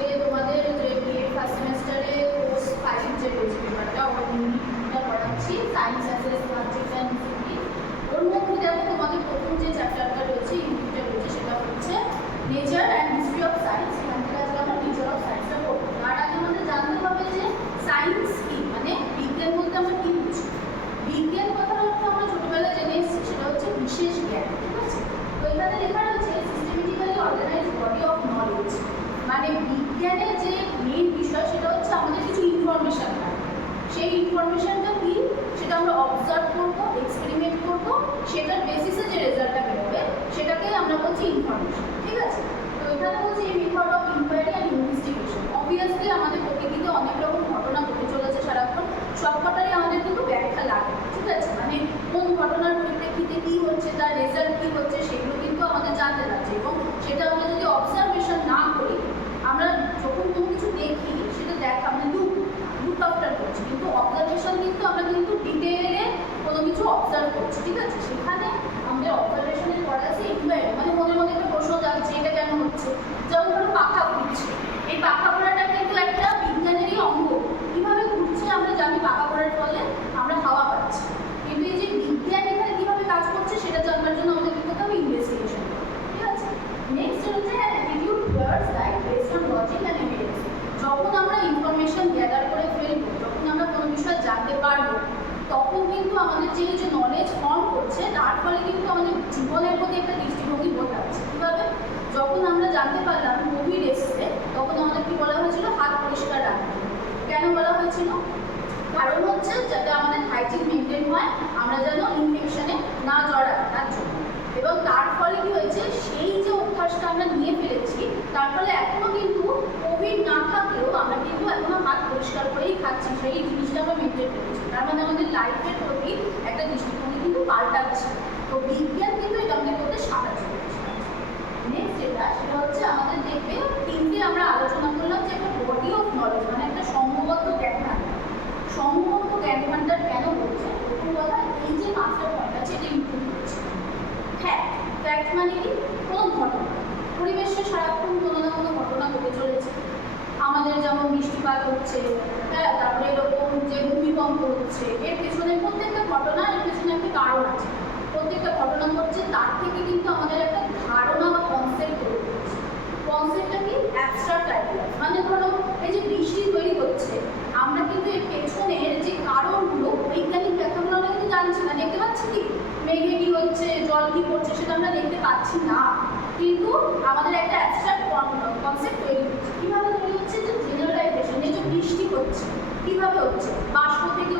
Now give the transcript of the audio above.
আজকে তোমাদের যে বিএ ফার্স্ট সেমেস্টারে কোর্স 5 যে রয়েছে পেপারটা ওর ইউনিটটা পড়াচ্ছি science as subject and discipline. ওর মধ্যে দেখো তোমাদের প্রথম যে চ্যাপ্টারটা রয়েছে ইউনিটটা রয়েছে সেটা হচ্ছে nature and history of science. এখান থেকে আজকে আমরা নেচার অফ সায়েন্সটা পড়বো। তার আগে আমাদের জানতে হবে যে সায়েন্স কি, মানে বিজ্ঞান বলতে আমরা কি বুঝি। বিজ্ঞান কথার অর্থ আমরা ছোটবেলায় জেনে এসেছি, সেটা হচ্ছে বিশেষ জ্ঞান, ঠিক আছে। তো এখানে লেখা রয়েছে systematically organised body of knowledge, মানে বিজ্ঞানের যে মেইন বিষয় সেটা হচ্ছে আমাদের কিছু ইনফরমেশন থাকে। সেই ইনফরমেশনটা কি সেটা আমরা অবজার্ভ করবো, এক্সপেরিমেন্ট করবো, সেটার বেসিসে যে রেজাল্টটা বেরোবে সেটাকে আমরা বলছি ইনফরমেশন, ঠিক আছে। তো এখানে বলছি এই method of inquiry and investigation. Obviously আমাদের প্রকৃতিতে অনেক রকম ঘটনা ঘটে চলেছে সারাক্ষণ, সবকটারই আমাদের কিন্তু ব্যাখ্যা লাগে, ঠিক আছে। মানে কোন ঘটনার পরিপ্রেক্ষিতে কী হচ্ছে, তার রেজাল্ট কী হচ্ছে, সেগুলো কিন্তু আমাদের জানতে লাগছে। এবং সেটা আমরা যদি অবজারভেশন না করি, আমরা যখন কোনো কিছু দেখি সেটা দেখা মানে লুক আফটার করছি, কিন্তু অবজারভেশন কিন্তু আমরা কিন্তু ডিটেইলে কোনো কিছু অবজার্ভ করছি, ঠিক আছে। সেখানে আমাদের অবজারভেশনের পরে আছে ইনকোয়ারি, মানে মনে মনে একটা প্রশ্ন জাগছে এটা কেন হচ্ছে। যেমন ধরো পাখা ঘুরছে, এই পাখা ঘোরাটা কিন্তু একটা বিজ্ঞানেরই অঙ্গ। কীভাবে ঘুরছে আমরা জানি, পাখা ঘোরার ফলে আমরা হাওয়া পাচ্ছি, কিন্তু এই যে বিজ্ঞান এখানে কীভাবে কাজ করছে সেটা জানবার জন্য আমাদের কি করতে হবে, ইনভেস্টিগেশন, ঠিক আছে। নেক্সট হচ্ছে attitude towards life based on logic and evidence. যখন আমরা ইনফরমেশন গ্যাদার করে ফেলবো, যখন আমরা কোনো বিষয় জানতে পারবো, তখন কিন্তু আমাদের যে নলেজ ফর্ম করছে তার ফলে কিন্তু আমাদের জীবনের প্রতি একটা দৃষ্টিভঙ্গি বদলাচ্ছে। কীভাবে? যখন আমরা জানতে পারলাম কোভিড এসছে, তখন আমাদের কি বলা হয়েছিল, হাত পরিষ্কার রাখতে। কেন বলা হয়েছিল? কারণ হচ্ছে যাতে আমাদের হাইজিন মেনটেন হয়, আমরা যেন ইনফেকশনে না জড়াই তার জন্য। এবং তার ফলে কি হয়েছে, সেই যে অভ্যাসটা আমরা নিয়ে ফেলেছি তার ফলে এখনও কিন্তু কোভিড না থাকলেও আমরা কিন্তু এখনও হাত পরিষ্কার করেই খাচ্ছি, সেই জিনিসটা আমরা মেনটেন করেছি। তার মানে আমাদের লাইফের প্রতি একটা দৃষ্টিভঙ্গি কিন্তু পাল্টাচ্ছে। তো বিজ্ঞান কিন্তু এটা আমাদের করতে সাহায্য করছে। নেক্সট সেটা হচ্ছে আমাদের দেখবে তিনটে আমরা আলোচনা করলাম যে একটা বডি অফ নলেজ, মানে একটা সমবদ্ধ জ্ঞান ভাণ্ডার। সমবদ্ধ জ্ঞান ভাণ্ডার কেন বলছে? প্রথম কথা, এই যে পাঁচটা পয়েন্ট আছে এটা ইনক্লুড করছে। ফ্যাক্ট মানে কি? কোনো ঘটনা, পরিবেশে সারাক্ষণ কোনো না কোনো ঘটনা ঘটে চলেছে। আমাদের যেমন বৃষ্টিপাত হচ্ছে, হ্যাঁ, তারপরে এরকম যে ভূমিকম্প হচ্ছে, এর পেছনে প্রত্যেকটা ঘটনা, এর পেছনে একটা কারণ আছে। প্রত্যেকটা ঘটনা ঘটছে, তার থেকে কিন্তু আমাদের একটা ধারণা বা কনসেপ্ট তৈরি হচ্ছে। কনসেপ্টটা কি? Abstract idea. মানে ধরো এই যে বৃষ্টি তৈরি হচ্ছে, আমরা কিন্তু এর পেছনের যে কারণগুলো, বৈজ্ঞানিক ব্যাখ্যাগুলো আমরা কিন্তু জানছি না। দেখতে পাচ্ছি কি মেঘে কি হচ্ছে, জল কি পড়ছে, সেটা আমরা দেখতে পাচ্ছি না, কিন্তু আমাদের একটা অ্যাবস্ট্রাক্ট কনসেপ্ট তৈরি হচ্ছে। কীভাবে তৈরি হচ্ছে? যে জেনারেলাইজেশন, এই যে বৃষ্টি হচ্ছে কীভাবে হচ্ছে, বাষ্প থেকে